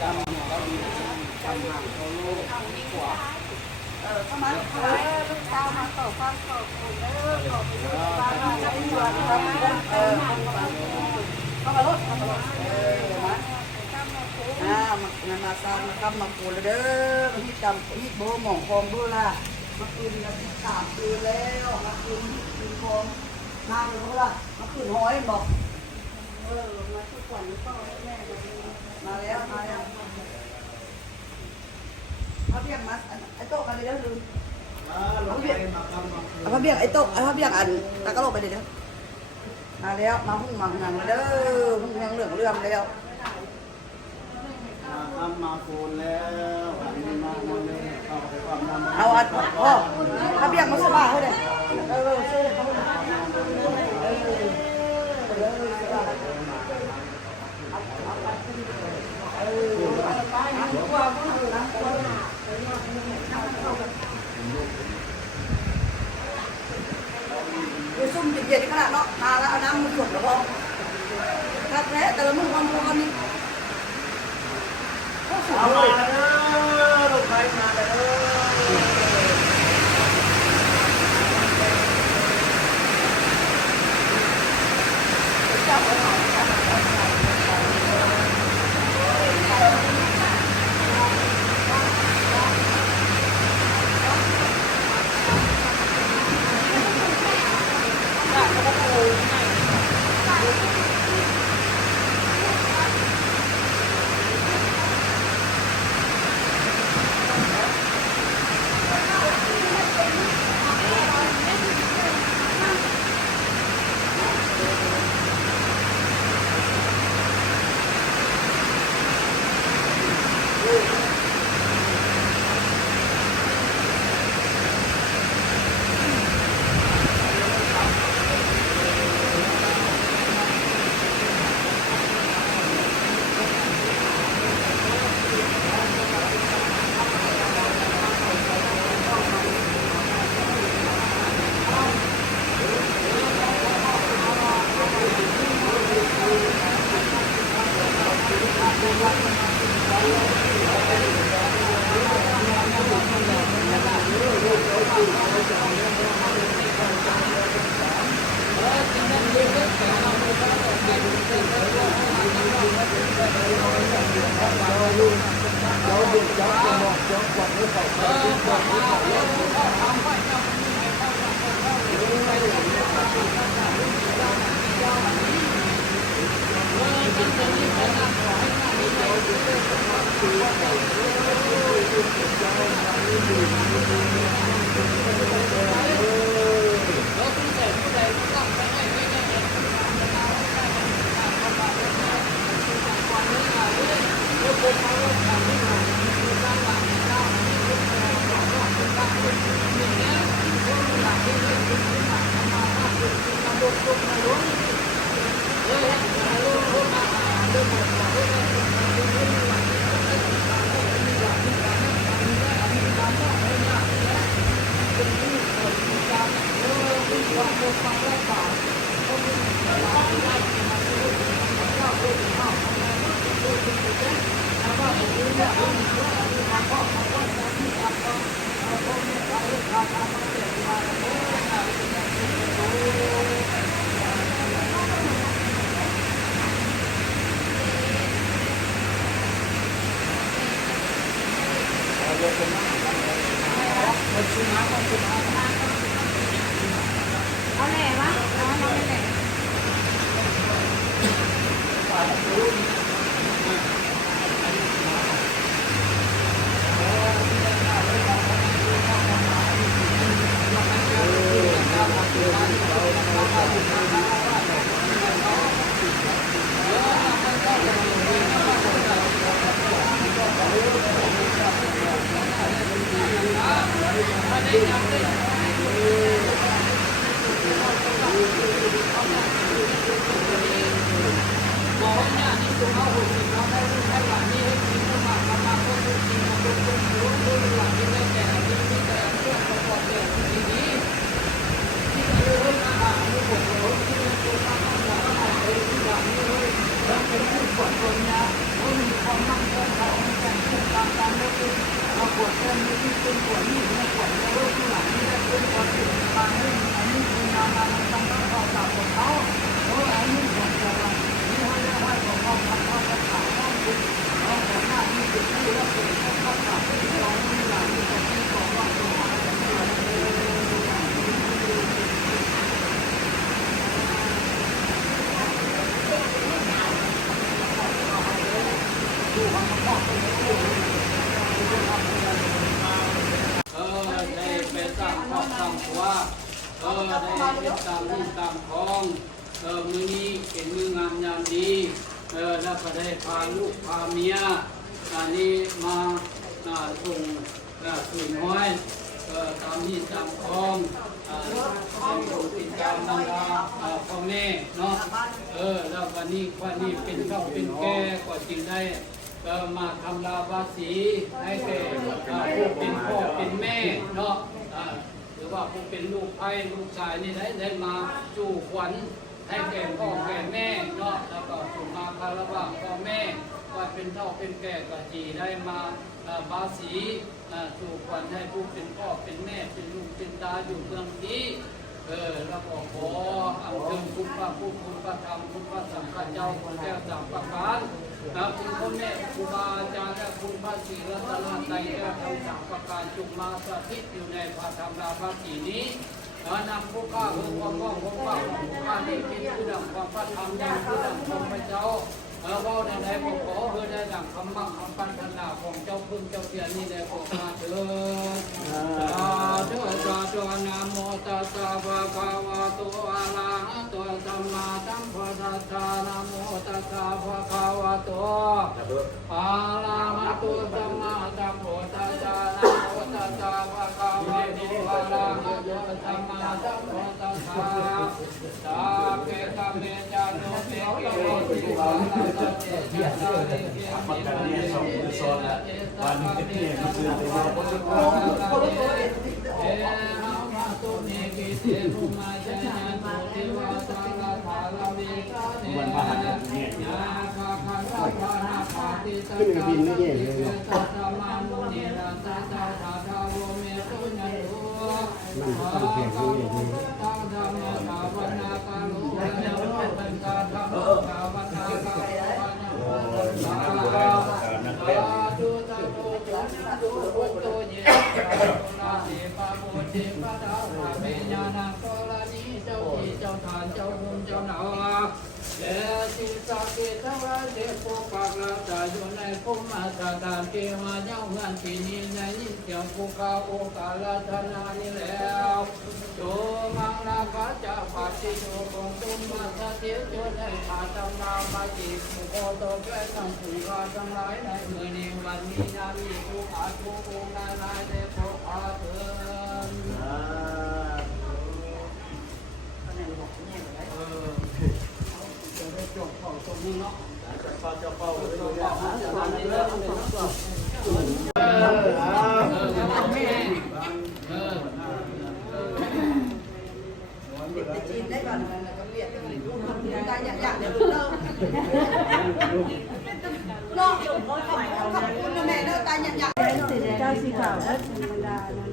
จำหัวเราดีจำห่างเขาลูกหัวเข้ามาลูกสาวมาต่อความขอบคุณเด้อขอบคุณบ้านเราได้หัวครับเข้ามารถมามาซามาคำมาปูเลยเด้อที่จำที่โบหม่องคองด้วยล่ะมาคืนแล้วที่3 คืนแล้วมาคืนคองมาเลยล่ะมาคืนห้อยบอกมาทุกวันก็แม่มาแล้วพระเบี้ยงมาไอ้โต๊ะกันเลยเด้อลืมพระเบี้ยงไอ้โต๊ะพระเบี้ยงอันตะกะโลกไปเลยเด้อมาแล้วมาหุ้งมาหนังเด้อหุ้งยังเหลืองเรื่องแล้วมาโกนแล้วมาเลยเข้าไปความดำเอาอันพ่อพระเบี้ยงมาสบายเขาเลยซื้อเขาซุ่มเย็นขนาดเนาะมาแล้วเอาน้ำมันสดแล้วพอถ้าแพ้แต่ละมือความร้อนนี่เอามาเด้อลูกไปมาเด้เอาแหล่วะเอาไม่แหล่ ามตามไม่เป็นมาปวดเส้นไม่ที่เป็นปวดนี่ไม่ปวดในโรคที่หลังนี่ได้เป็นปวดติดบางเรื่องอันนี้เป็นนานาต้องต้องเข้าตามของเขาเพราะอันนี้ของเรานี่ให้ได้ให้ของเขาทำเขาจะขาดต้องเป็นต้องของหน้าที่เป็นที่แล้วเป็นเขาเข้าตามที่เราไม่หลังที่ของที่ของว่าตัวหาได้ไปสร้างครอบครัวได้เป็นตามที่ตามคองมือนี้เป็นมืองามยามดีแล้วก็ได้พาลูกพาเมียอันนี้มาส่งสื่อน้อยตามที่ตามคองส่งติดตามนำพาพ่อแม่เนาะแล้ววันนี้เป็นเฒ่าเป็นแก่ก็จึงได้มาทำลาภาษีให้แก่ผู้เป็นพ่อเป็นแม่เนาะหรือว่าผู้เป็นลูกไผ่ลูกชายนี่ได้มาจู่ขวัญให้แก่พ่อแก่แม่เนาะแล้วก็สุมาคารวะพ่อแม่ว่าเป็นเฒ่าเป็นแก่ก็จีได้มาภาษีจู่ขวัญให้ผู้เป็นพ่อเป็นแม่เป็นลูกเป็นตาอยู่เมืองนี้แล้วก็ขออัญเชิญคุณพระพุทธคุณพระธรรมคุณพระสังฆเจ้าคุณแก้วสามประการคุณพ่อแม่ครูบาอาจารย์และคุณพระศรีรัตนตรัยแก้วทั้งสามประการจุมาสถิตอยู่ในพระธรรมราภสีนี้นำผู้ข้าผู้ความว่องผู้ข้าผู้ข้าที่เป็นผู้นำความพระธรรมอย่างผู้นำของพระเจ้าว่าในบอกขอเพื่อได้ดังคำมั่งคำปันธนาของเจ้าพึ่งเจ้าเทียนนี่แหละบอกมาเถิดสาธุสาธุนะโมตัสสะภะคะวะโตอะระหะโตสัมมาสัมพุทธัสสะนะโมตัสสะภะคะวะโตอะระหะโตสัมมาสัมพุทธัสสะนะโมตัสสะภะคะวะโตอะระหะโตสัมมาสัมพุทธัสสะสาเกตเมจานุเมเกติวาประกันเนี่ยสองคนซ้อนละวันนี้ก็เนี่ยมันคือตัวเราก็ต้องมันมาหันเนี่ยขึ้นกระบินไม่แย่เลยมันตั้งแข่งไม่แย่เจ้าทานเจ้าบุญเจ้าหนาวเจ้าจิตสักดิ์ทั้งหลายเจ้าผู้ปักรักษาอยู่ในภูมิมาตรฐานเกี่ยวมาเจ้าเงินที่นี้ในยิ่งเกี่ยวผู้ข้าโอกาลธนานี้แล้วโจมังนาคาจะปัดที่โจคงตุนมาสถิตโจในขาตำนามาจีผู้โคโตแก่ทั้งผู้ข้าทั้งหลายในเมื่อนี้วันนี้นามีผู้อาจผู้องค์นายเจ้าผู้อาเถิดจบของตรงนี้เนาะจะเป่าเลยจีนได้ก่อนแล้วก็เรียกลูกทำได้อยากเดี๋ยวเริ่มนอกจากขอบคุณแม่เด้อตายอยากเจ้าสีขาวและธรรมดา